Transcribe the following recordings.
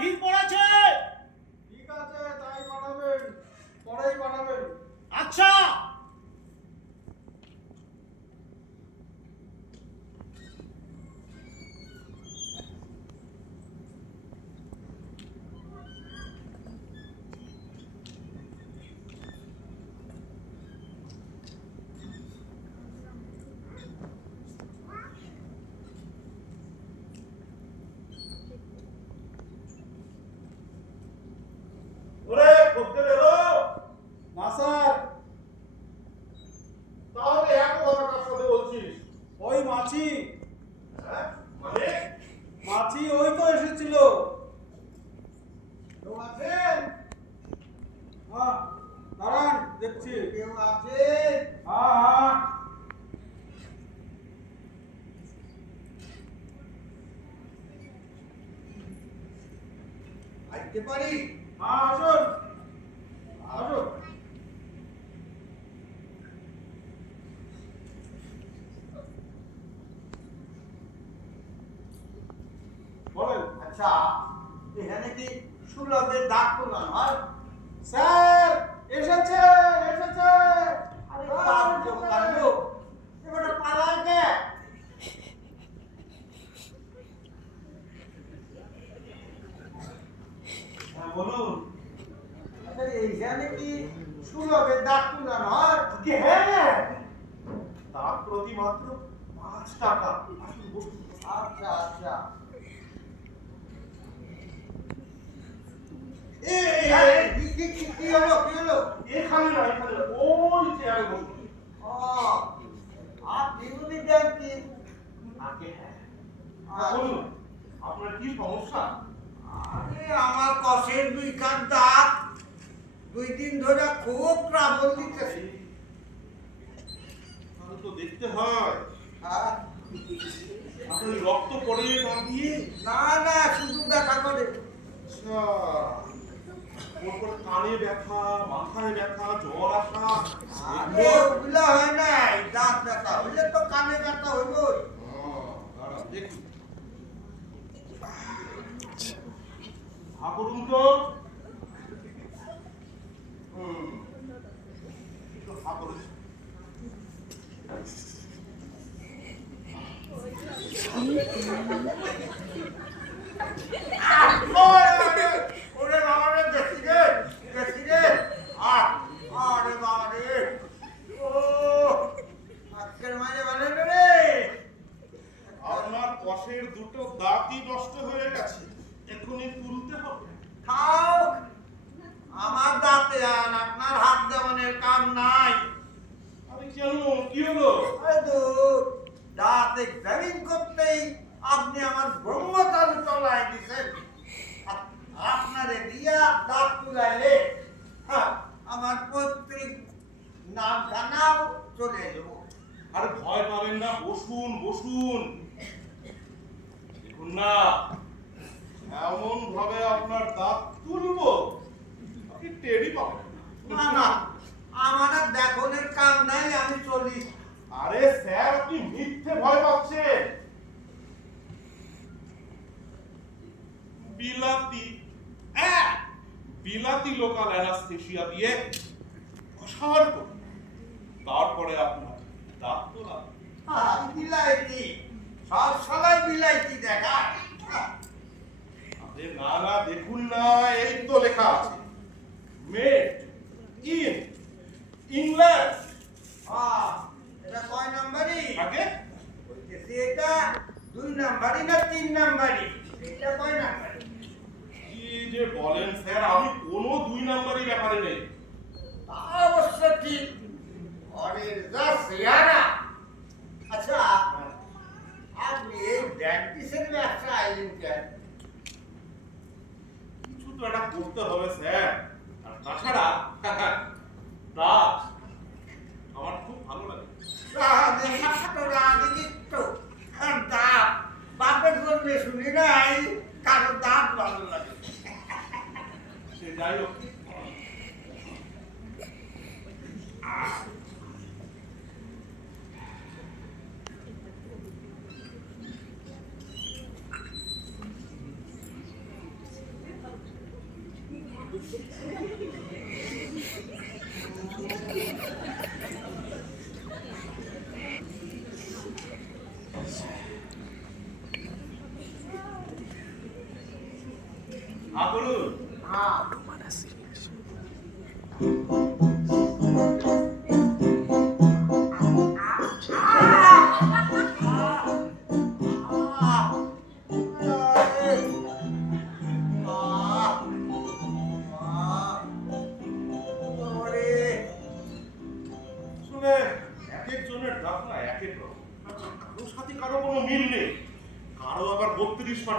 ভিড় পড়েছে দেখছি। কেউ আছে হ্যাঁ হ্যাঁ। আইতে পারি হ্যাঁ আসুন আসুন বলেন আচ্ছা এখানে কি সুলভের দাগ তোলানো হয় স্যার এসেছে এসেছে আরে তার যোগ কাণ্ড এবারে পালায় কে হ্যাঁ বলুন আচ্ছা এইখানে কি সুলভের দাগ তোলানো হয় কি হ্যাঁ। দাগ প্রতি মাত্র পাঁচ টাকা। আচ্ছা আচ্ছা। এখানে না এখানে ওই চেয়ারে বসুন আগে হ্যাঁ। বলুন আপনার কি সমস্যা? আরে আমার কষের দুই কান দাঁত দুই দিন ধরে খুব ট্রাবল দিতেছে। তাহলে তো দেখতে হয়। হ্যাঁ? আপনি রক্ত পড়ে না দিয়ে না না শুধু দেখা করে। আচ্ছা। ওর কানে ব্যথা মাথায় ব্যথা জ্বর আসা আরে ওগুলা হয় নাই দাঁত ব্যথা হইলে তো কানে ব্যথা হইবই আহ, দাঁড়া, দেখি হা করুন তো হুম একটু হা করুন ওরে, ওরে বাবা রে দেখি রে দেখি রে আহ, আরে বাবা রে ও আজকের মাঝে বলে রে আপনার কষের দুটো দাঁতই নষ্ট হয়ে গেছে এখনই তুলতে হবে খাও আমার দাঁতে আর আপনার হাত দেওয়ানের কাম নাই আরে কেন কি হলো এই তো দাঁত এক্সামিন করতেই আপনি আমার ব্রহ্মতালু তলায় দিছেন। আপনারে দিয়া দাঁত তুলাইলে হ্যাঁ, আমার পৈতৃক নাম জানাও চলে এলো। আরে ভয় পাবেন না বসুন বসুন। দেখুন না এমন ভাবে আপনার দাঁত তুলবো আপনি টেরই পাবেন না। না আমার দেখনের কাম নাই আমি চলি। আরে স্যার আপনি মিথ্যে ভয় পাচ্ছেন। বিলাতি বিলাতি লোকাল অ্যানাস্থেসিয়া দিয়ে অসার করুন। তারপরে আপনার দাঁত তোলা বিলাইতি সব সবাই বিলাইতি হ্যাঁ, আরে না না দেখুন না এই তো লেখা আছে। Made in England. আহ, এটা কয় নাম্বারই? আগে? বলতেছি এটা দুই নাম্বারই না তিন নাম্বারই? এটা কয় নাম্বারই? কি যে বলেন স্যার আমি কোনো দুই নাম্বারই ব্যাপারে নেই। তা অবশ্য ঠিক। ঘরের যা চেহারা। আচ্ছা আপনি এই ড্যান্টিসের ব্যবসা আইলেন কেন? তো এটা করতে হবে স্যার। আর তাছাড়া দাঁত আমার খুব ভালো লাগে। কৃষ্ণ রাধে কৃষ্ণ দাঁত। বাপের জন্য শুনি নাই কারও দাঁত ভালো লাগে যাই হোক।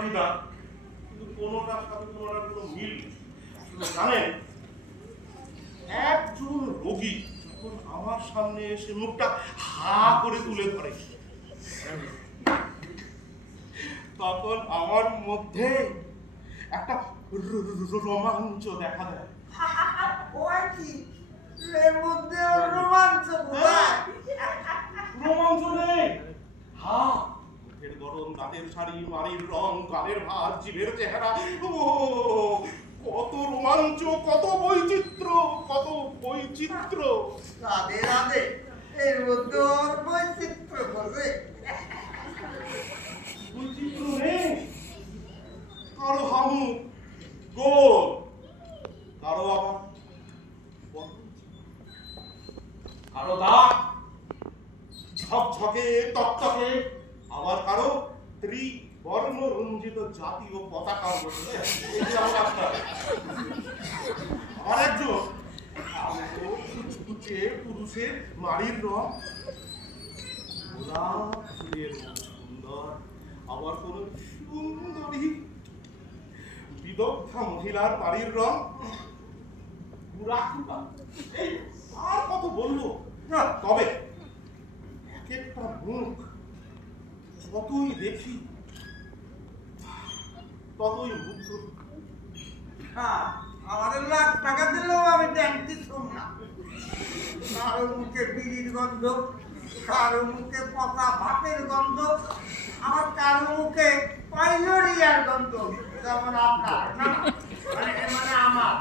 দাঁত কিন্তু কোনোটার সাথে কোনোটার কোনো মিল জানেন একজন রোগী যখন আমার সামনে এসে মুখটা হা করে তুলে ধরে তখন আমার মধ্যে একটা রোমাঞ্চ দেখা দেয়। রোমাঞ্চ রোমাঞ্চ নেই। হা মুখের গরম, দাঁতের শাড়ি বাড়ির রং, গালের ভাত জীবের চেহারা। ও, কত রোমাঞ্চ, কত বৈচিত্র্য কত বৈচিত্র্য। রাধে রাধে, এর মধ্যে বৈচিত্র্য বসে বৈচিত্র্য নেই কারও হামু গোল কারও আবার বড়। কারও দাঁত ঝকঝকে তকতকে আবার কারও ত্রিবর্ণ রঞ্জিত জাতীয় পতাকা বসে এই যে আমার আপনার আর একজন কালো কুচকুচে পুরুষের মাড়ির রং গোলাপ ফুলের মতো সুন্দর আবার কোন সুন্দরী বিদগ্ধা মহিলার বাড়ির রং পুরা কুপা এই আর কত বলব? না, তবে একটা মুখ, যতই দেখি, ততই মুগ্ধ। আমাদের লাখ টাকা দিলেও আমি ট্যাঙ্কি না। কারও মুখে বিড়ির গন্ধ, কারও মুখে পচা ভাতের গন্ধ, আবার কারও মুখে পাইলরিয়ার গন্ধ। যেমন আপনার, না মানে মানে আমার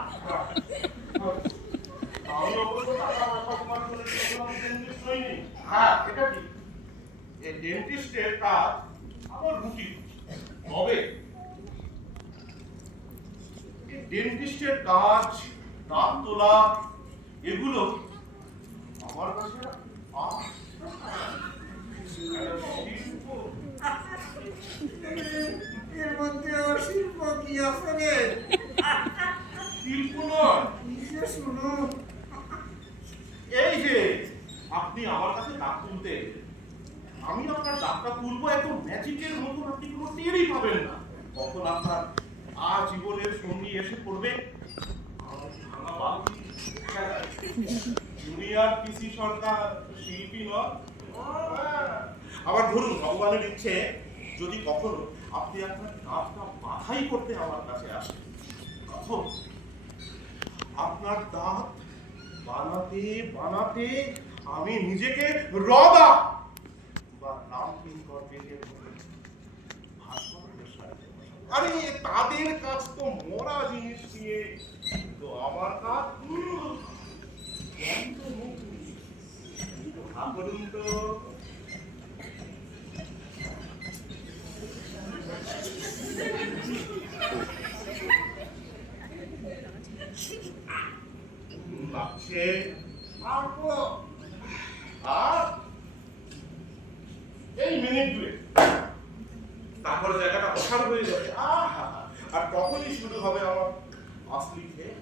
আমি অবশ্য টাকা পয়সা তোমার জন্য দিয়েছিলাম, হ্যাঁ, এটা ঠিক। এই ডেন্টিস্টের কাজ আমার রুটি তবে ডেন্টিস্টের কাজ দাঁত তোলা এগুলো আমার কাছে আ- শিল্প। এর মধ্যে শিল্প কি আছে রে শিল্প নয় কিসে শুনুন এই যে আপনি আমার কাছে দাঁত তুলতে এলেন। আমি আপনার দাঁতটা তুলবো এত ম্যাজিকের মতো আপনি কোনো টেরই পাবেন না কখন আপনার আজীবনের সঙ্গী এসে পড়বে আমার ভাঙা বালতি। দুনিয়ার পিসি সরকার শিল্পী আবার ধরুন, ভগবানের ইচ্ছে, যদি কখনো আপনি আপনার দাঁতটা বাধাই করতে আমার কাছে আসেন, তখন আপনার দাঁত বানাতে বানাতে আমি নিজেকে রদা বা রাম কিঙ্কর বেরিয়ে পড়ে ভাস্করের সাথে বসাবো। আরে, তাদের কাজ তো মরা জিনিস নিয়ে তো আমার কাজ তারপরে জায়গাটা অসার হয়ে যাবে আর তখনই শুরু হবে আমার আসলি খেয়ে।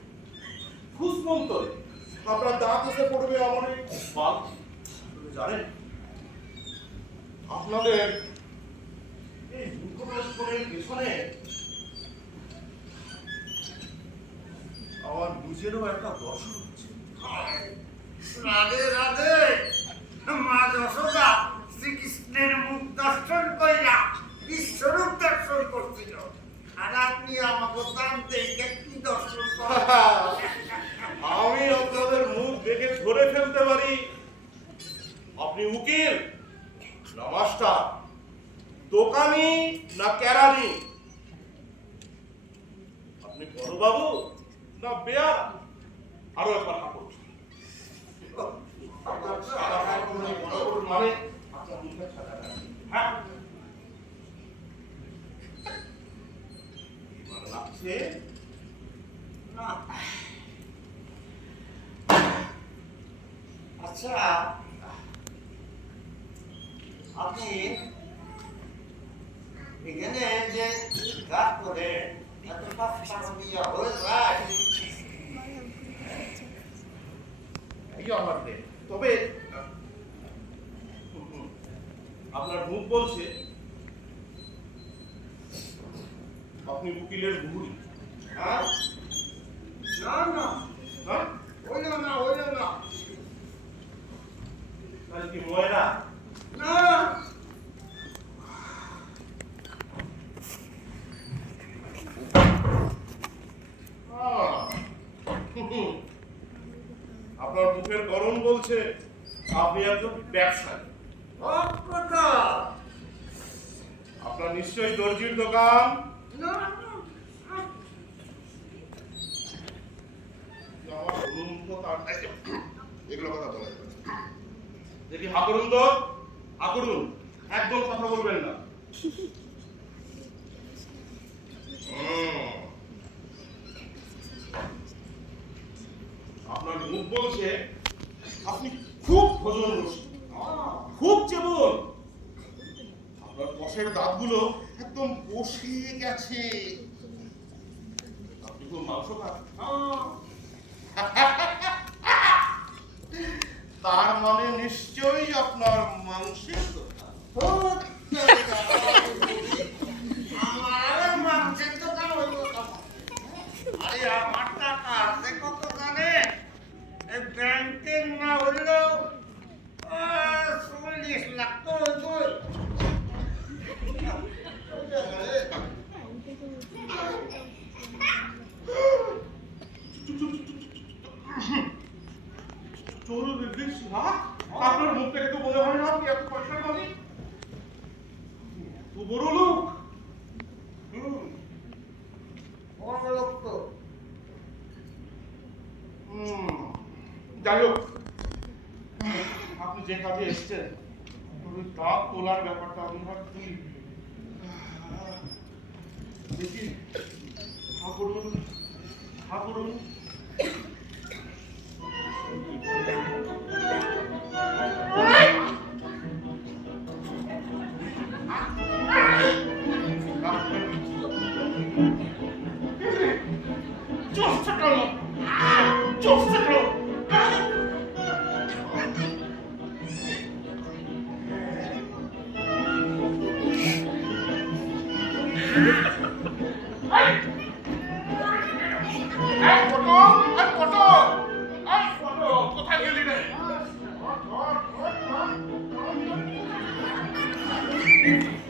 ফুসমন্তরে আপনার দাঁত এসে পড়বে আমার জানেন? আপনাদের এই মুখোশের পেছনে যেন একটা দর্শন হচ্ছে। রাধে রাধে। মা যশোদা শ্রীকৃষ্ণের মুখ দর্শন কইরা বিশ্বরূপ দর্শন করছিল। আর আপনি আমাকে জানতে কি দর্শন করেন আমি আপনাদের মুখ দেখে ধরে ফেলতে পারি। আপনি উকিল? না মাস্টার দোকানি না কেরানি? আপনি বড়বাবু না বেয়ার? আরও একবার হাঁকুন মানে। হ্যাঁ। আচ্ছা আপনি এখানে যে কাজ করে। তবে আপনার মুখ বলছে আপনি উকিলের ভুল হ্যাঁ? না না হ্যাঁ হইল না হইল না তাহলে কি ময়রা না আহ, হুম, হুম। আপনার মুখের গরম বলছে আপনি একজন ব্যবসায়ী। আপনার নিশ্চয়ই দর্জির দোকান? না না আমার গরম তো তার এগুলো কথা বলা যাবে দেখি হাকরুন তো? হাকরুন একদম কথা বলবেন না। হুম। আপনার মুখ বলছে, আপনি খুব ভোজন রসিক। খুব চেবল। আপনার কষের দাঁতগুলো একদম বসে গেছে। আপনি খুব মাংস খান? তার মানে নিশ্চয়ই আপনার মাংসের দোকান আমার মাংসের দোকান হইল আরে আমার টাকা আছে কত জানে এই ব্যাংকের না হইলেও আহ, চল্লিশ লাখ তো হইবই চল্লিশ লাখ আপনার মুখ থেকে তো মনে হয় না আপনি এত পয়সার মালিক তো বড় লোক হুম বড় লোক তো হুম, যাই হোক আপনি যে কাজে এসছেন তা তোলার ব্যাপারটা আমি ভাবছি দেখি ঠাকুরুন ঠাকুরুন আমারে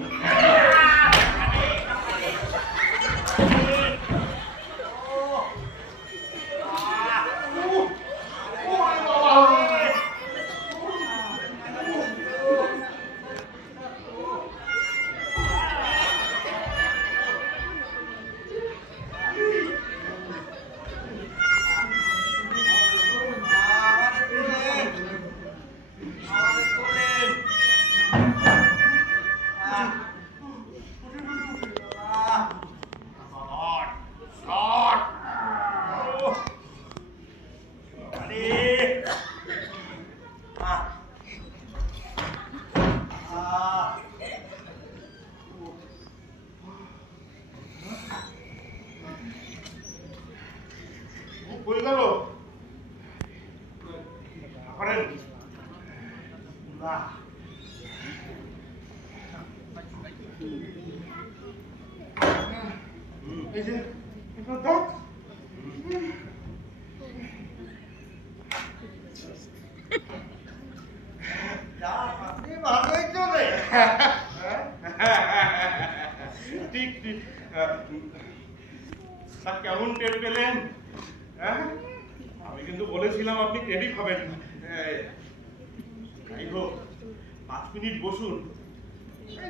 Ah.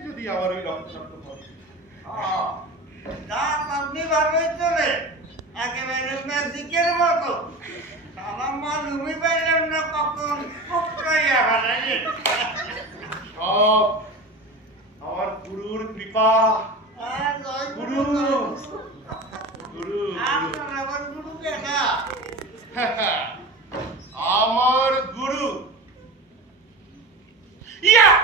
যদি আবার ওই রক্তাক্ত হয়? আহ, আপনি ভালোই চলে। একেবারে ম্যাজিকের মতো। সারা মালুমই পাইলাম না কখন? কুকরাইয়া ফেলাইলেন সব আমার গুরুর কৃপা। গুরু। গুরু গুরু। গুরু কেনা? আমার গুরু। ইয়া!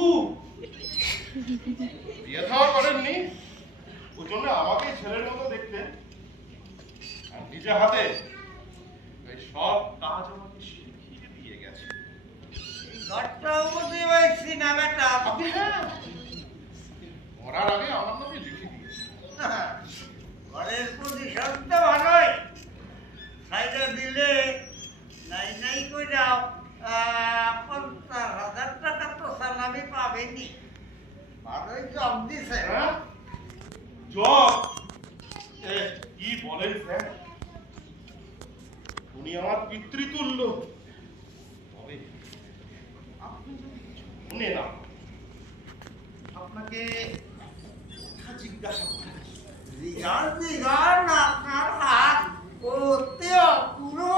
ফু বিয়ে থাওয়া করেননি ওই জন্য আমাকে ছেলের মতো দেখতেন আর নিজে হাতে সব কাজ আমাকে শিখিয়ে দিয়ে গেছে। হ্যাঁ। মরার আগে আমার নামে লিখে দিয়েছে ঘরের পজিশন তো ভালোই। সাইডে দিলে নাই নাই কই যাও পঞ্চাশ হাজার টাকা তো সালামি পাবেনি ভালোই জব দিছে জব কি বলেন স্যার উনি আমার পিতৃতুল্য তবে আপনি শুনে না আপনাকে জিজ্ঞাসা করেন বিঘার বিঘার আপনার হাত করতে অপুরো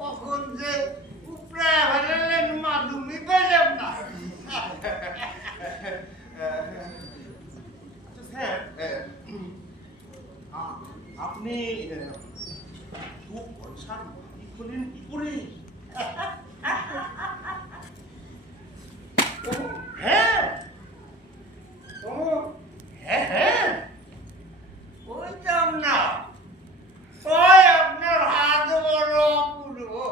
কখন যে উপরে ফেলেলেন মাদুমি পেলাম না আচ্ছা স্যার এ, আ- আপনি এ, দু পয়সার মালিক হলেন কি করে হ্যাঁ ও হ্যাঁ হ্যাঁ বুঝতাম না ওই আপনার হাত বড় অপুরো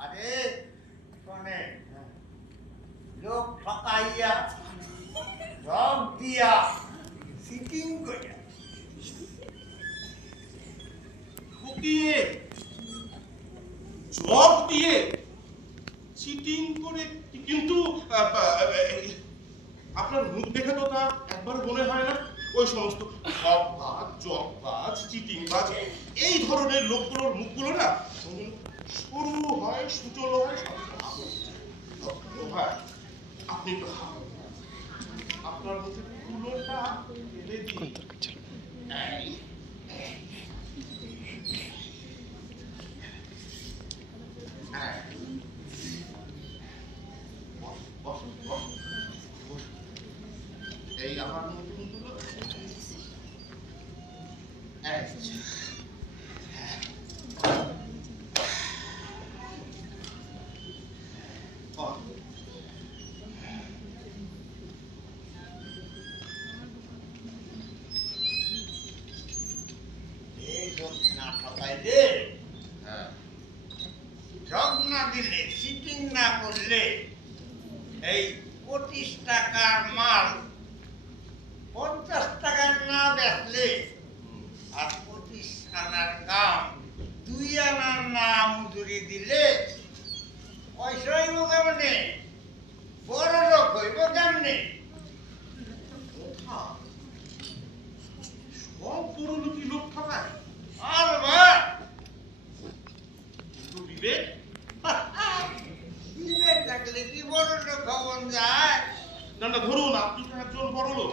আরে শোনে লোক ঠকাইয়া রং দিয়া সিটিং জব দিয়ে চিটিং করে, কিন্তু আপনার মুখ দেখে তো তা একবার মনে হয় না? ওই সমস্ত সববাজ, জববাজ চিটিংবাজ এই ধরনের লোকগুলোর মুখগুলো না সরু হয়, সুচল হয়, সব আপনি তো আপনার মধ্যে কুলোটা ফেলে দিই এই আমার নতুনগুলো আচ্ছা। বস। এই লোক না ঠকাইলে হ্যাঁ জব না দিলে সিটিং না করলে এই পঁচিশ টাকার মাল পঞ্চাশ টাকার না বেচলে আর পঁচিশ আনার কাম দুই আনার না মজুরি দিলে পয়সা হইব কেমনে বড় লোক হইব কেমনে সব পুরোলোকি লোক ঠকায় আর ভাই কিন্তু বিবেক বিবেক থাকলে কি বড় লোক হবন যায় না না ধরুন আপনি তো একজন বড় লোক।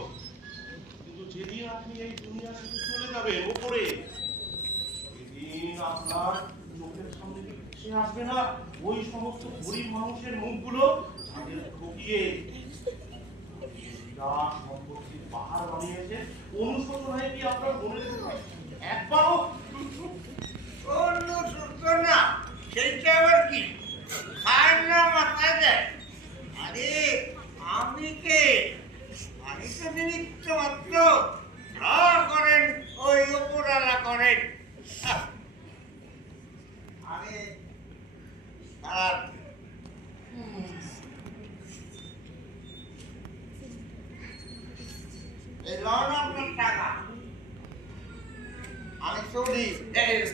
কিন্তু যেদিন আপনি এই দুনিয়া থেকে চলে যাবেন ওপরে সেদিন আপনার চোখের সামনে কি ভেসে আসবে না? ওই সমস্ত গরিব মানুষের মুখগুলো তাদের ঠকিয়ে সম্পত্তির পাহাড় বানিয়েছে। অনুশোচনায় কি আপনার মনে? একবারও? অন্য সূত্র না সেইটা কি? খায় না মাথায় দেয় আরে, আমি কে? নিমিত্ত মাত্র। করেন, ওই উপরালা করেন। হ্যাঁ। আমি আপনার টাকা। আমি চলি।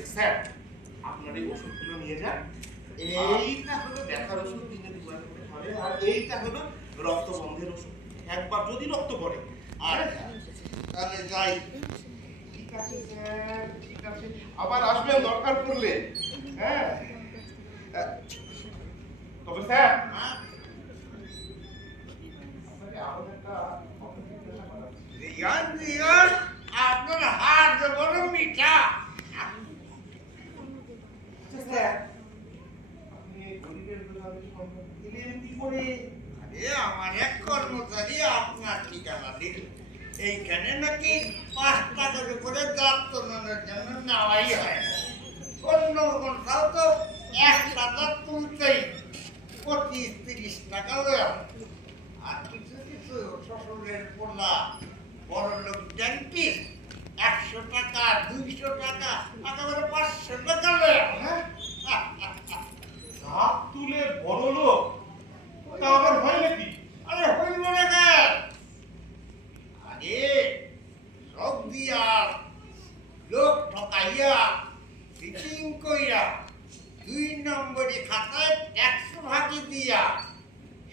স্যার। এইটা হলো ব্যথার ওষুধ দিনে দুবার করে খাবে আর এইটা হলো রক্ত বন্ধের ওষুধ। একবার যদি রক্ত পড়ে, আর তাহলে যাই। ঠিক আছে, স্যার, ঠিক আছে। আবার আসবেন দরকার পড়লে হ্যাঁ। তবে স্যার হ্যাঁ আপনাকে আরও একটা কথা জিজ্ঞাসা করার আছে। দিয়ান দিয়ান আপনার হাত বড় মিঠা আচ্ছা স্যার আপনি এই গরিবের দোকানে সম্পর্ক দিলেন করে এ আমার এক কর্মচারী আপনার ঠিকানা দিল। এইখানে নাকি পাঁচ টাকা করে যত্নের জন্য নেওয়াই হয় অন্য কোথাও তো এক টাকা তুলতেই পঁচিশ, তিরিশ টাকা লয়। আর কিছু কিছু শ্বশুরের পোলা, বড় লোক ডেন্টিস্ট একশো টাকা, দুইশো টাকা, একেবারে পাঁচশো টাকা লয়। হ্যাঁ? তুলে বড় লোক তা আবার হয় নাকি? আরে হইব না কেন? আরে সব দিয়া লোক ঠকাইয়া ফিটিং কইরা দুই নম্বরে খাতায় একশো ভাগি দিয়া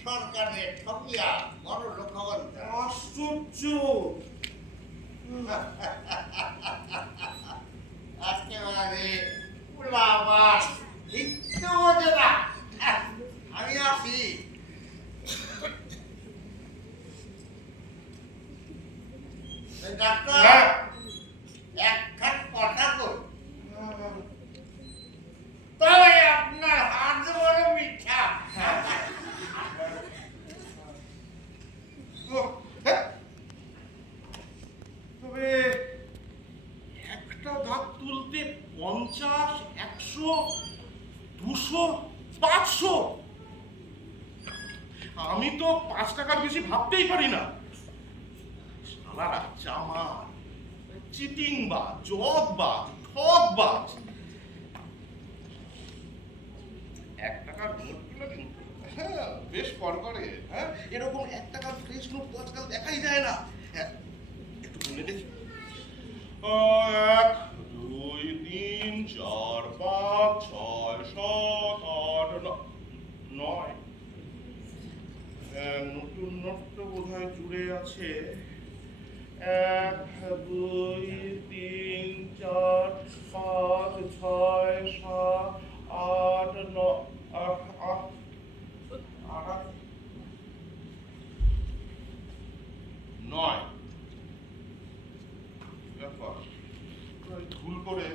সরকারের ঠকিয়া বড় লোক হওয়ার আশ্চর্য একেবারে উলাবাস একটু বোঝে আমি আসি এই ডাক্তার। এক খাট কথা তবে আপনার হাত বড় মিঠা হ্যাঁ। তবে একটা দাঁত তুলতে পঞ্চাশ একশো দুশো পাঁচশো। আমি তো পাঁচ টাকার বেশি ভাবতেই পারি না। শালারা জামা চিটিং বা জগ বা ঠক বাজ এক টাকার নোটগুলো কিন্তু হ্যাঁ বেশ কর করে হ্যাঁ? এরকম এক টাকার ফ্রেশ নোট আজকাল দেখাই যায় না। হ্যাঁ একটু গুনে দেখি। এক দুই তিন চার পাঁচ ছয় সাত আট নয়। আহ, নতুন নোট তো বোধ হয় জুড়ে আছে। এক, দুই, তিন, চার, পাঁচ, ছয়, সাত, আট নয় আট আট আট নয়। ব্যাপার ভুল করে